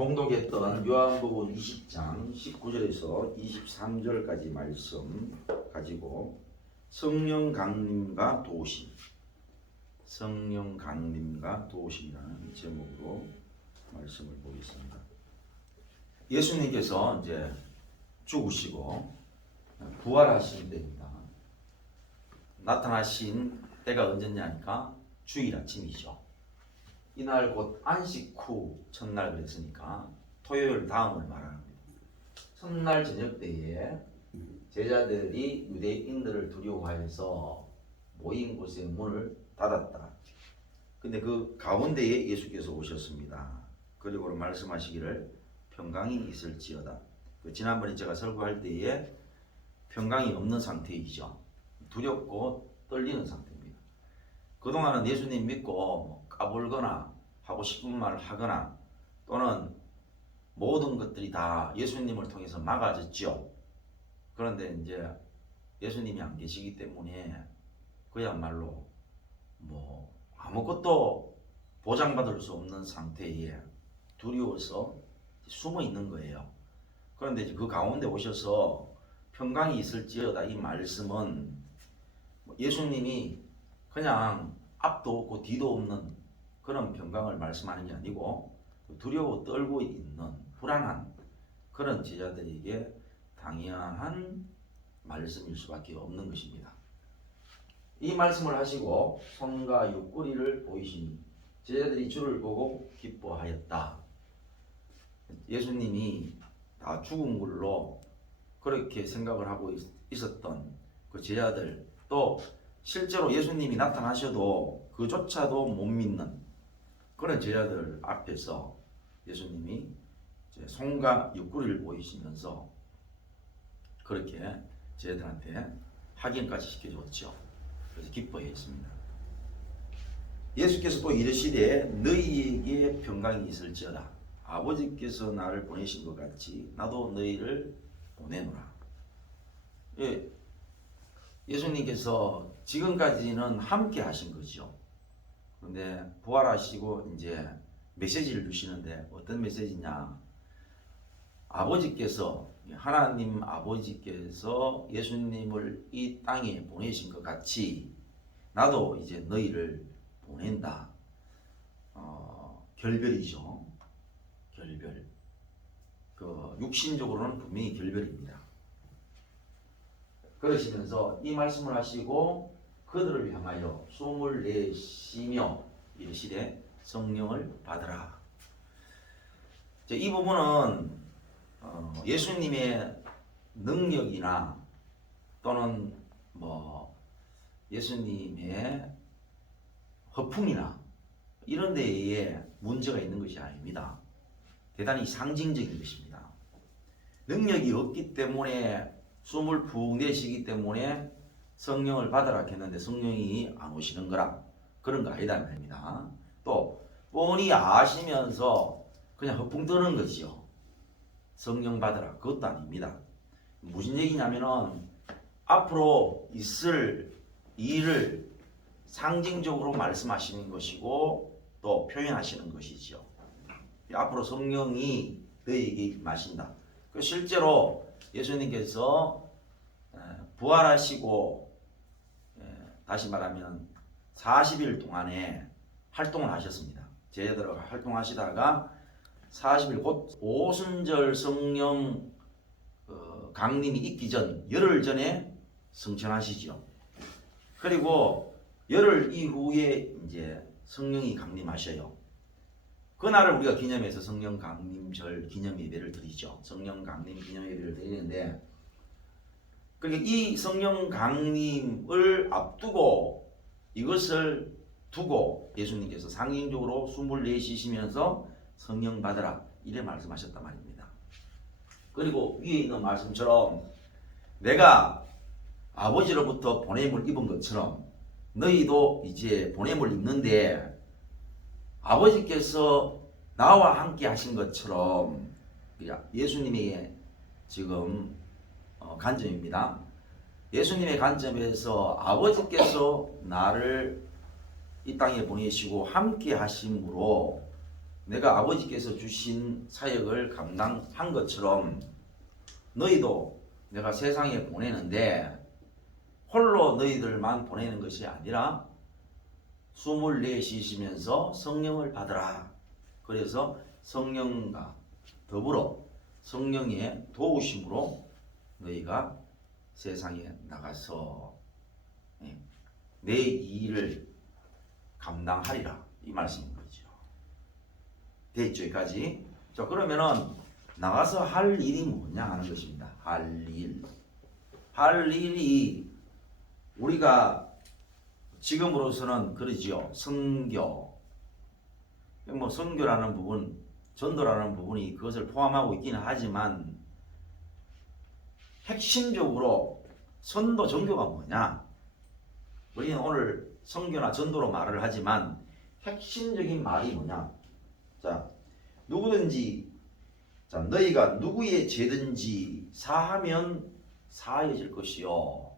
봉독했던 요한복음 20장 19절에서 23절까지 말씀 가지고 성령 강림과 도우심, 성령 강림과 도우심이라는 제목으로 말씀을 보겠습니다. 예수님께서 이제 죽으시고 부활하신 때입니다. 나타나신 때가 언제냐니까 주일 아침이죠. 이날 곧 안식 후 첫날 그랬으니까 토요일 다음을 말하는 겁니다. 첫날 저녁 때에 제자들이 유대인들을 두려워하여서 모인 곳에 문을 닫았다. 근데 그 가운데에 예수께서 오셨습니다. 그리고 말씀하시기를 평강이 있을지어다. 지난번에 제가 설교할 때에 평강이 없는 상태이죠. 두렵고 떨리는 상태입니다. 그동안은 예수님 믿고 까불거나 하고 싶은 말을 하거나 또는 모든 것들이 다 예수님을 통해서 막아졌죠. 그런데 이제 예수님이 안 계시기 때문에 그야말로 아무것도 보장받을 수 없는 상태에 두려워서 숨어 있는 거예요. 그런데 이제 그 가운데 오셔서 평강이 있을지어다 이 말씀은 예수님이 그냥 앞도 없고 뒤도 없는 그런 평강을 말씀하는 게 아니고 두려워 떨고 있는 불안한 그런 제자들에게 당연한 말씀일 수밖에 없는 것입니다. 이 말씀을 하시고 손과 옆구리를 보이시니 제자들이 주를 보고 기뻐하였다. 예수님이 다 죽은 걸로 그렇게 생각을 하고 있었던 그 제자들, 또 실제로 예수님이 나타나셔도 그조차도 못 믿는 그런 제자들 앞에서 예수님이 손과 옆구리를 보이시면서 그렇게 제자들한테 확인까지 시켜줬죠. 그래서 기뻐했습니다. 예수께서 또 이르시되 너희에게 평강이 있을지어다. 아버지께서 나를 보내신 것 같이 나도 너희를 보내노라. 예수님께서 지금까지는 함께 하신 거죠. 그런데 부활하시고 이제 메시지를 주시는데 어떤 메시지냐? 아버지께서, 하나님 아버지께서 예수님을 이 땅에 보내신 것 같이 나도 이제 너희를 보낸다. 결별이죠. 결별. 육신적으로는 분명히 결별입니다. 그러시면서 이 말씀을 하시고 그들을 향하여 숨을 내쉬며 이르시되 성령을 받으라. 이 부분은 예수님의 능력이나 또는 예수님의 허풍이나 이런 데에 문제가 있는 것이 아닙니다. 대단히 상징적인 것입니다. 능력이 없기 때문에 숨을 푹 내쉬기 때문에 성령을 받으라 했는데 성령이 안 오시는 거라 그런 거 아니다 말입니다. 또 뻔히 아시면서 그냥 허풍 떠는 거지요. 성령 받으라 그것도 아닙니다. 무슨 얘기냐면은 앞으로 있을 일을 상징적으로 말씀하시는 것이고 또 표현하시는 것이지요. 앞으로 성령이 너희에게 임하신다. 실제로 예수님께서 부활하시고 다시 말하면 40일 동안에 활동을 하셨습니다. 제자들과 활동하시다가 40일 곧 오순절 성령 강림이 있기 전 열흘 전에 승천하시죠. 그리고 열흘 이후에 이제 성령이 강림하셔요. 그날을 우리가 기념해서 성령 강림절 기념 예배를 드리죠. 성령 강림 기념 예배를 드리는데, 그러니까 이 성령 강림을 앞두고 이것을 두고 예수님께서 상징적으로 숨을 내쉬시면서 성령 받으라 이래 말씀하셨단 말입니다. 그리고 위에 있는 말씀처럼 내가 아버지로부터 보냄을 입은 것처럼 너희도 이제 보냄을 입는데 아버지께서 나와 함께 하신 것처럼 예수님의 지금 관점입니다. 예수님의 관점에서 아버지께서 나를 이 땅에 보내시고 함께 하심으로 내가 아버지께서 주신 사역을 감당한 것처럼 너희도 내가 세상에 보내는데 홀로 너희들만 보내는 것이 아니라 24시시면서 성령을 받으라. 그래서 성령과 더불어 성령의 도우심으로 너희가 세상에 나가서 내 일을 감당하리라 이 말씀인 거죠. 됐죠? 여기까지. 자, 그러면은 나가서 할 일이 뭐냐 하는 것입니다. 할 일이 우리가 지금으로서는 그러지요. 선교. 뭐 선교라는 부분, 전도라는 부분이 그것을 포함하고 있기는 하지만 핵심적으로 선도 전교가 뭐냐? 우리는 오늘 선교나 전도로 말을 하지만 핵심적인 말이 뭐냐? 자, 누구든지 너희가 누구의 죄든지 사하면 사하여질 것이요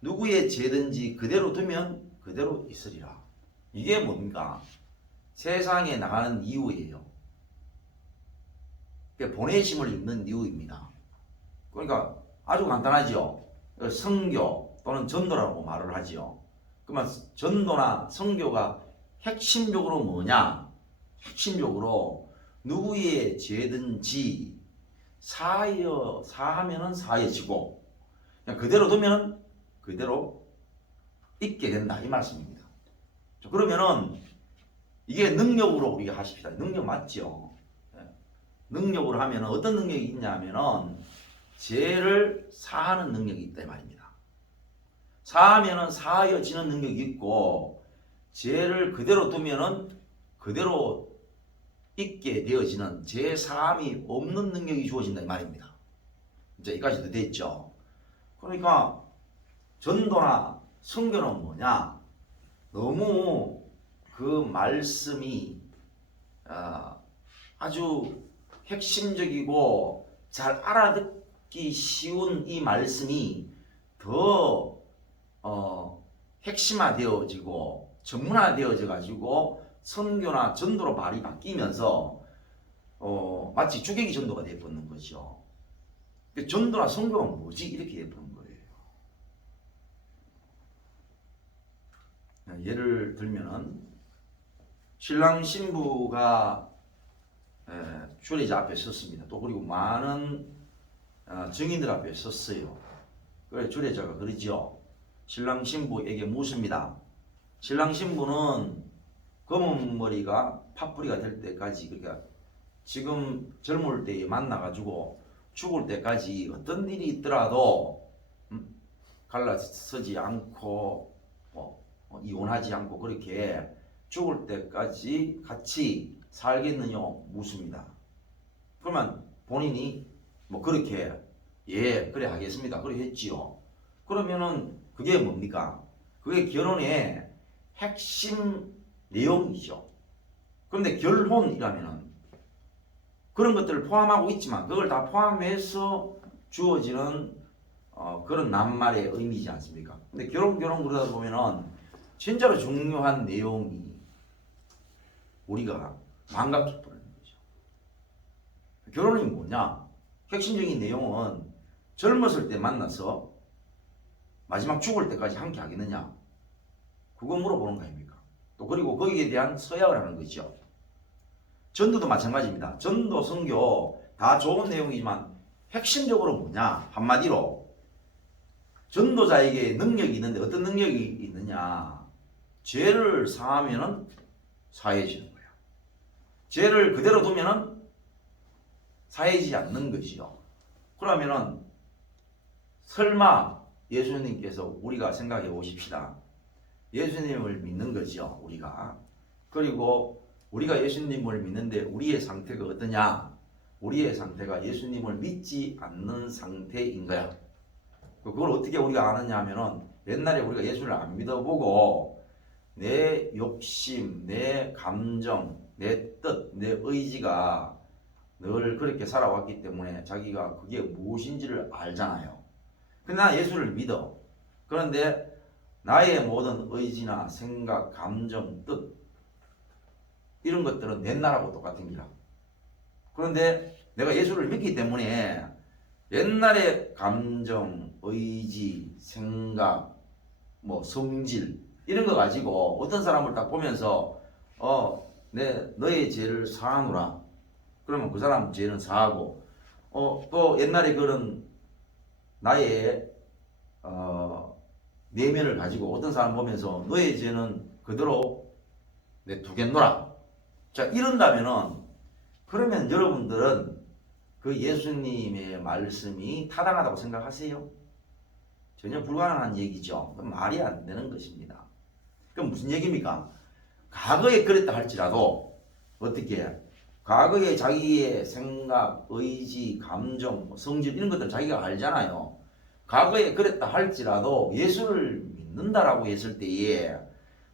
누구의 죄든지 그대로 두면 그대로 있으리라. 이게 뭡니까? 세상에 나가는 이유예요. 보내심을 입는 이유입니다. 그러니까 아주 간단하죠. 선교 또는 전도라고 말을 하죠. 그러면 전도나 선교가 핵심적으로 뭐냐? 핵심적으로 누구의 죄든지 사하면은 사해지고 그냥 그대로 두면 그대로 있게 된다 이 말씀입니다. 그러면은 이게 능력으로 우리가 하십시다. 능력 맞죠? 능력으로 하면 어떤 능력이 있냐면은 죄를 사하는 능력이 있다 이 말입니다. 사하면은 사하여지는 능력이 있고 죄를 그대로 두면은 그대로 있게 되어지는 죄 사함이 없는 능력이 주어진다 이 말입니다. 이제 여기까지도 됐죠. 그러니까 전도나 선교는 뭐냐? 너무 그 말씀이 아주 핵심적이고 잘 알아듣기 쉬운 이 말씀이 더 핵심화되어지고 전문화되어져 가지고 선교나 전도로 말이 바뀌면서 마치 주객이 전도가 되어버리는 거죠. 전도나 선교가 뭐지? 이렇게 되어버리는 거예요. 예를 들면은 신랑 신부가 주례자 앞에 섰습니다. 또 그리고 많은 증인들 앞에 섰어요. 그래 주례자가 그러죠. 신랑 신부에게 묻습니다. 신랑 신부는 검은 머리가 팥뿌리가 될 때까지 그러니까 지금 젊을 때에 만나가지고 죽을 때까지 어떤 일이 있더라도 갈라서지 않고 이혼하지 않고 그렇게 죽을 때까지 같이 살겠느냐 묻습니다. 그러면 본인이 뭐 그렇게 예 그래 하겠습니다. 그래 했지요. 그러면은 그게 뭡니까? 그게 결혼의 핵심 내용이죠. 그런데 결혼이라면은 그런 것들을 포함하고 있지만 그걸 다 포함해서 주어지는 그런 낱말의 의미지 않습니까? 근데 결혼 그러다 보면은 진짜로 중요한 내용이 우리가 망각해 버리는 거죠. 결혼이 뭐냐? 핵심적인 내용은 젊었을 때 만나서 마지막 죽을 때까지 함께 하겠느냐? 그거 물어보는 거 아닙니까? 또 그리고 거기에 대한 서약을 하는 거죠. 전도도 마찬가지입니다. 전도, 선교 다 좋은 내용이지만 핵심적으로 뭐냐? 한마디로 전도자에게 능력이 있는데 어떤 능력이 있느냐? 죄를 사하면은 사해지는 거예요. 죄를 그대로 두면은 사해지지 않는 것이요. 그러면은 설마 예수님께서 우리가 생각해 보십시다. 예수님을 믿는 거죠, 우리가. 그리고 우리가 예수님을 믿는데 우리의 상태가 어떠냐? 우리의 상태가 예수님을 믿지 않는 상태인 거야. 그걸 어떻게 우리가 아느냐 하면은 옛날에 우리가 예수를 안 믿어보고 내 욕심, 내 감정, 내 뜻, 내 의지가 늘 그렇게 살아왔기 때문에 자기가 그게 무엇인지를 알잖아요. 근데 나 예수를 믿어. 그런데 나의 모든 의지나 생각, 감정, 뜻 이런 것들은 옛날하고 똑같은 기라. 그런데 내가 예수를 믿기 때문에 옛날의 감정, 의지, 생각, 뭐 성질 이런 거 가지고 어떤 사람을 딱 보면서 너의 죄를 사하노라. 그러면 그 사람 죄는 사하고 또 옛날에 그런 나의 내면을 가지고 어떤 사람 보면서 너의 죄는 그대로 내두겠노라. 자, 이런다면은 그러면 여러분들은 그 예수님의 말씀이 타당하다고 생각하세요? 전혀 불가능한 얘기죠. 말이 안 되는 것입니다. 그럼 무슨 얘기입니까? 과거에 그랬다 할지라도 어떻게 과거에 자기의 생각, 의지, 감정, 성질 이런 것들 자기가 알잖아요. 과거에 그랬다 할지라도 예수를 믿는다라고 했을 때에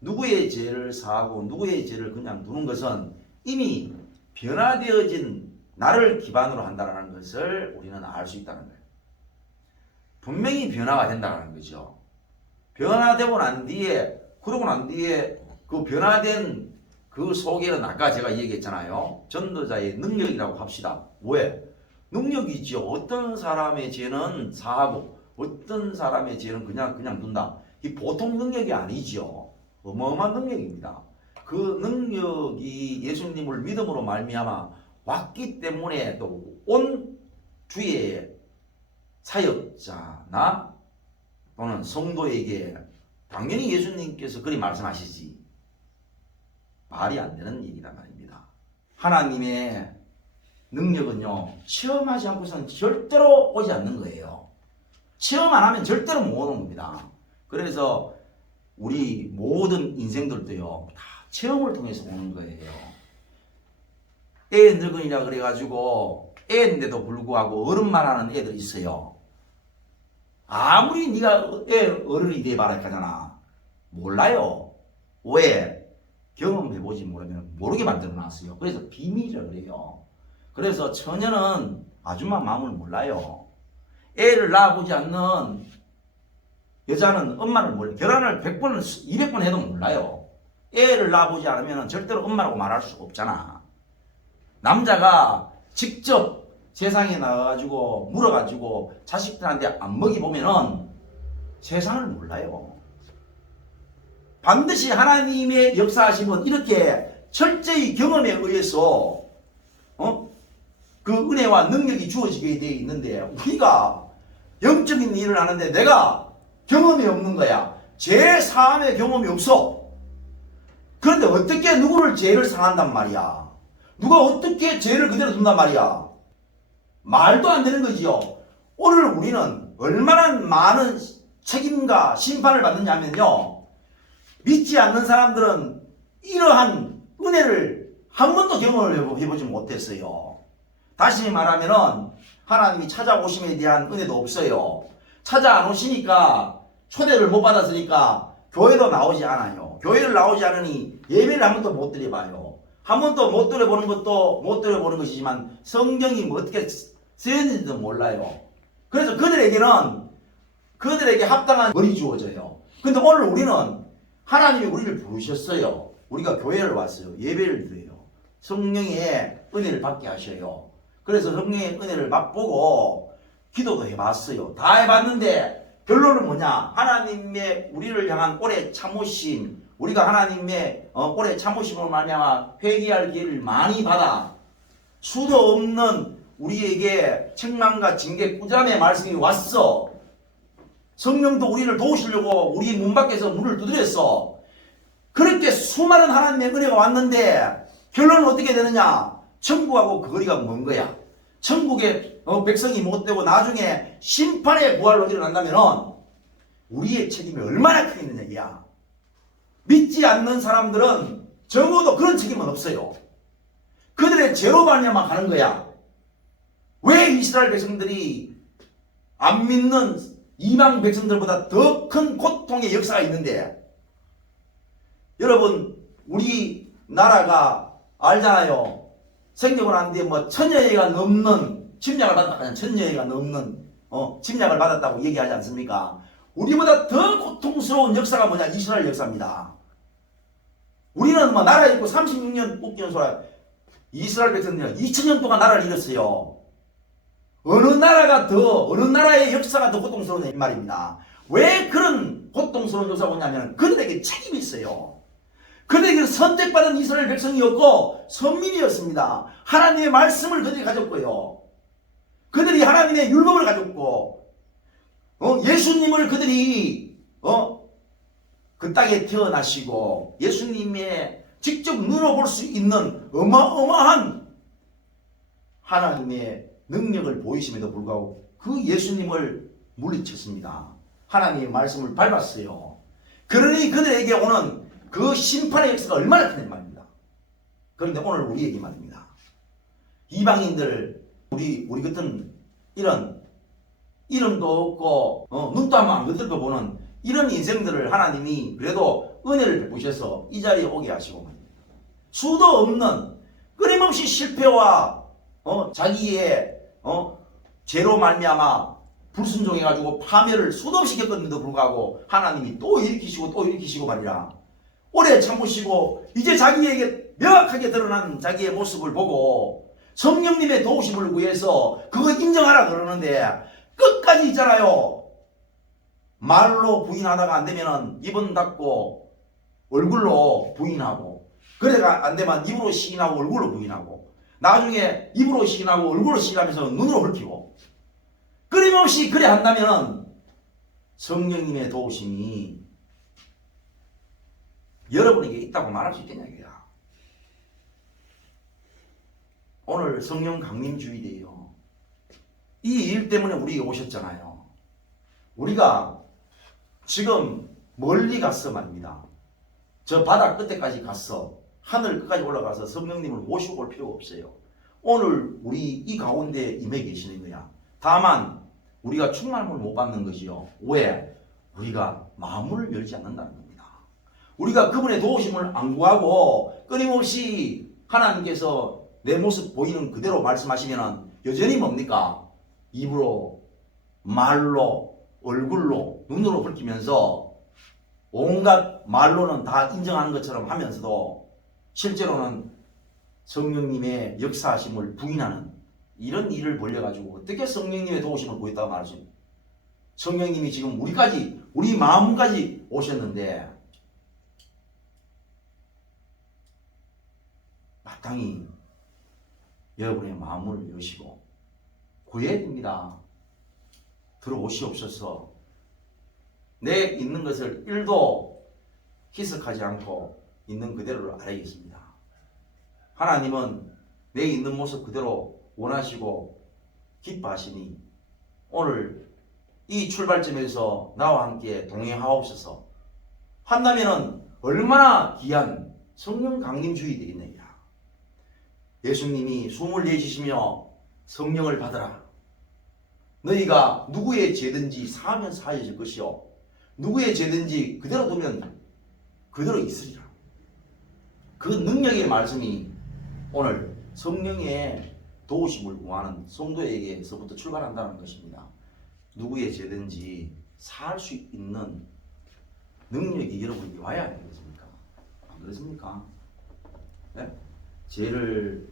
누구의 죄를 사하고 누구의 죄를 그냥 두는 것은 이미 변화되어진 나를 기반으로 한다는 것을 우리는 알 수 있다는 거예요. 분명히 변화가 된다는 거죠. 변화되고 난 뒤에 그러고 난 뒤에 그 변화된 그 속에는 아까 제가 얘기했잖아요. 전도자의 능력이라고 합시다. 왜? 능력이죠. 어떤 사람의 죄는 사하고 어떤 사람의 죄는 그냥 둔다. 이 보통 능력이 아니죠. 어마어마한 능력입니다. 그 능력이 예수님을 믿음으로 말미암아 왔기 때문에 또 온 주의 사역자나 또는 성도에게 당연히 예수님께서 그리 말씀하시지. 말이 안 되는 얘기란 말입니다. 하나님의 능력은요, 체험하지 않고서는 절대로 오지 않는 거예요. 체험 안 하면 절대로 못 오는 겁니다. 그래서 우리 모든 인생들도요, 다 체험을 통해서 오는 거예요. 애 늙은이라 그래가지고 애인데도 불구하고 어른만 하는 애들 있어요. 아무리 네가 어른이 돼봐라 하잖아. 몰라요. 왜? 경험해보지 모르면 모르게 만들어놨어요. 그래서 비밀이라 그래요. 그래서 처녀는 아줌마 마음을 몰라요. 애를 낳아보지 않는 여자는 엄마를 몰라요. 결혼을 100번, 200번 해도 몰라요. 애를 낳아보지 않으면 절대로 엄마라고 말할 수가 없잖아. 남자가 직접 세상에 나와가지고 물어가지고 자식들한테 안 먹이보면은 세상을 몰라요. 반드시 하나님의 역사하심은 이렇게 철저히 경험에 의해서 그 은혜와 능력이 주어지게 되어 있는데 우리가 영적인 일을 하는데 내가 경험이 없는 거야. 죄 사함의 경험이 없어. 그런데 어떻게 누구를 죄를 사한단 말이야. 누가 어떻게 죄를 그대로 둔단 말이야. 말도 안 되는 거지요. 오늘 우리는 얼마나 많은 책임과 심판을 받느냐면요. 믿지 않는 사람들은 이러한 은혜를 한 번도 경험을 해보지 못했어요. 다시 말하면은 하나님이 찾아오심에 대한 은혜도 없어요. 찾아 안 오시니까 초대를 못 받았으니까 교회도 나오지 않아요. 교회를 나오지 않으니 예배를 한 번도 못 드려봐요. 한 번도 못 들어보는 것도 못 들어보는 것이지만 성경이 뭐 어떻게 쓰였는지도 몰라요. 그래서 그들에게 합당한 벌이 주어져요. 근데 오늘 우리는 하나님이 우리를 부르셨어요. 우리가 교회를 왔어요. 예배를 드려요. 성령의 은혜를 받게 하셔요. 그래서 성령의 은혜를 맛보고 기도도 해봤어요. 다 해봤는데 결론은 뭐냐? 하나님의 우리를 향한 오래 참으심, 우리가 하나님의 오래 참으심으로 말미암아 회개할 기회를 많이 받아 수도 없는 우리에게 책망과 징계 꾸잠의 말씀이 왔어. 성령도 우리를 도우시려고 우리 문 밖에서 문을 두드렸어. 그렇게 수많은 하나님의 은혜가 왔는데 결론은 어떻게 되느냐? 천국하고 그 거리가 먼 거야. 천국의 백성이 못되고 나중에 심판의 부활로 일어난다면 우리의 책임이 얼마나 크겠느냐 이야. 믿지 않는 사람들은 적어도 그런 책임은 없어요. 그들의 죄로 말미암아 가는 거야. 왜 이스라엘 백성들이 안 믿는 이방 백성들보다 더 큰 고통의 역사가 있는데, 여러분 우리 나라가 알잖아요. 생겨고 난 뒤에 뭐 1000여회가 넘는 침략을 받았다. 1000여회가 넘는 침략을 받았다고 얘기하지 않습니까? 우리보다 더 고통스러운 역사가 뭐냐? 이스라엘 역사입니다. 우리는 뭐 나라 있고 36년 웃기는 소리. 이스라엘 백성들은 2000년 동안 나라를 잃었어요. 어느 나라의 역사가 더 고통스러운 말입니다. 왜 그런 고통스러운 역사가 오냐면 그들에게 책임이 있어요. 그들에게 선택받은 이스라엘 백성이었고 선민이었습니다. 하나님의 말씀을 그들이 가졌고요. 그들이 하나님의 율법을 가졌고 예수님을 그들이 그 땅에 태어나시고 예수님의 직접 눈으로 볼 수 있는 어마어마한 하나님의 능력을 보이심에도 불구하고 그 예수님을 물리쳤습니다. 하나님의 말씀을 밟았어요. 그러니 그들에게 오는 그 심판의 역사가 얼마나 크냐 말입니다. 그런데 오늘 우리에게 말입니다. 이방인들 우리 같은 이런 이름도 없고 눈도 한번 안 거들고 보는 이런 인생들을 하나님이 그래도 은혜를 베푸셔서 이 자리에 오게 하시고 말입니다. 수도 없는 끊임없이 실패와 자기의 죄로 말미암아 불순종해가지고 파멸을 수도 없이 겪었는데도 불구하고 하나님이 또 일으키시고 말이라 오래 참으시고 이제 자기에게 명확하게 드러난 자기의 모습을 보고 성령님의 도우심을 구해서 그거 인정하라 그러는데 끝까지 있잖아요. 말로 부인하다가 안 되면 입은 닫고 얼굴로 부인하고 그래가 안 되면 입으로 시인하고 얼굴로 부인하고 나중에 입으로 시인하고 얼굴로 시인하면서 눈으로 헐키고 끊임없이 그래 한다면 성령님의 도우심이 여러분에게 있다고 말할 수 있겠냐 이거야. 오늘 성령 강림주일이에요. 이 일 때문에 우리가 오셨잖아요. 우리가 지금 멀리 갔어 말입니다. 저 바다 끝에까지 갔어. 하늘 끝까지 올라가서 성령님을 모시고 올 필요가 없어요. 오늘 우리 이 가운데 임해 계시는 거야. 다만 우리가 충만함을 못 받는 것이요. 왜? 우리가 마음을 열지 않는다는 겁니다. 우리가 그분의 도우심을 안 구하고 끊임없이 하나님께서 내 모습 보이는 그대로 말씀하시면 여전히 뭡니까? 입으로, 말로, 얼굴로, 눈으로 붉히면서 온갖 말로는 다 인정하는 것처럼 하면서도 실제로는 성령님의 역사하심을 부인하는 이런 일을 벌려가지고 어떻게 성령님의 도우심을 구했다고 말하지? 성령님이 지금 우리 마음까지 오셨는데 마땅히 여러분의 마음을 여시고 구해야 됩니다. 들어오시옵소서. 내 있는 것을 1도 희석하지 않고 있는 그대로를 알아야겠습니다. 하나님은 내 있는 모습 그대로 원하시고 기뻐하시니 오늘 이 출발점에서 나와 함께 동행하옵소서. 한다면은 얼마나 귀한 성령 강림주의 되겠느냐. 예수님이 숨을 내쉬시며 성령을 받으라. 너희가 누구의 죄든지 사하면 사해질 것이요 누구의 죄든지 그대로 두면 그대로 있으리라. 그 능력의 말씀이 오늘 성령의 도우심을 구하는 성도에게서부터 출발한다는 것입니다. 누구의 죄든지 사할 수 있는 능력이 여러분에게 와야 되겠습니까? 안 그렇습니까? 네? 죄를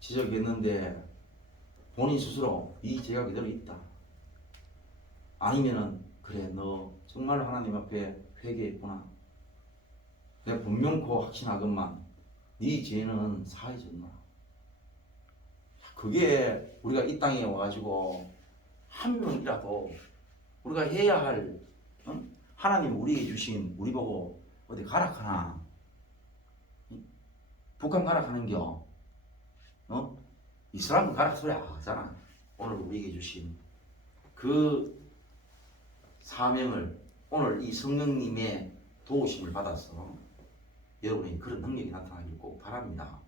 지적했는데 본인 스스로 이 죄가 그대로 있다. 아니면은 그래 너 정말 하나님 앞에 회개했구나. 내가 분명코 확신하건만 네 죄는 사해졌노라. 그게 우리가 이 땅에 와가지고 한 명이라도 우리가 해야 할 하나님 우리에게 주신 우리 보고 어디 가락하나 북한 가락하는겨 이스라엘 가락 소리 하잖아. 오늘 우리에게 주신 그 사명을 오늘 이 성령님의 도우심을 받아서 여러분이 그런 능력이 나타나길 꼭 바랍니다.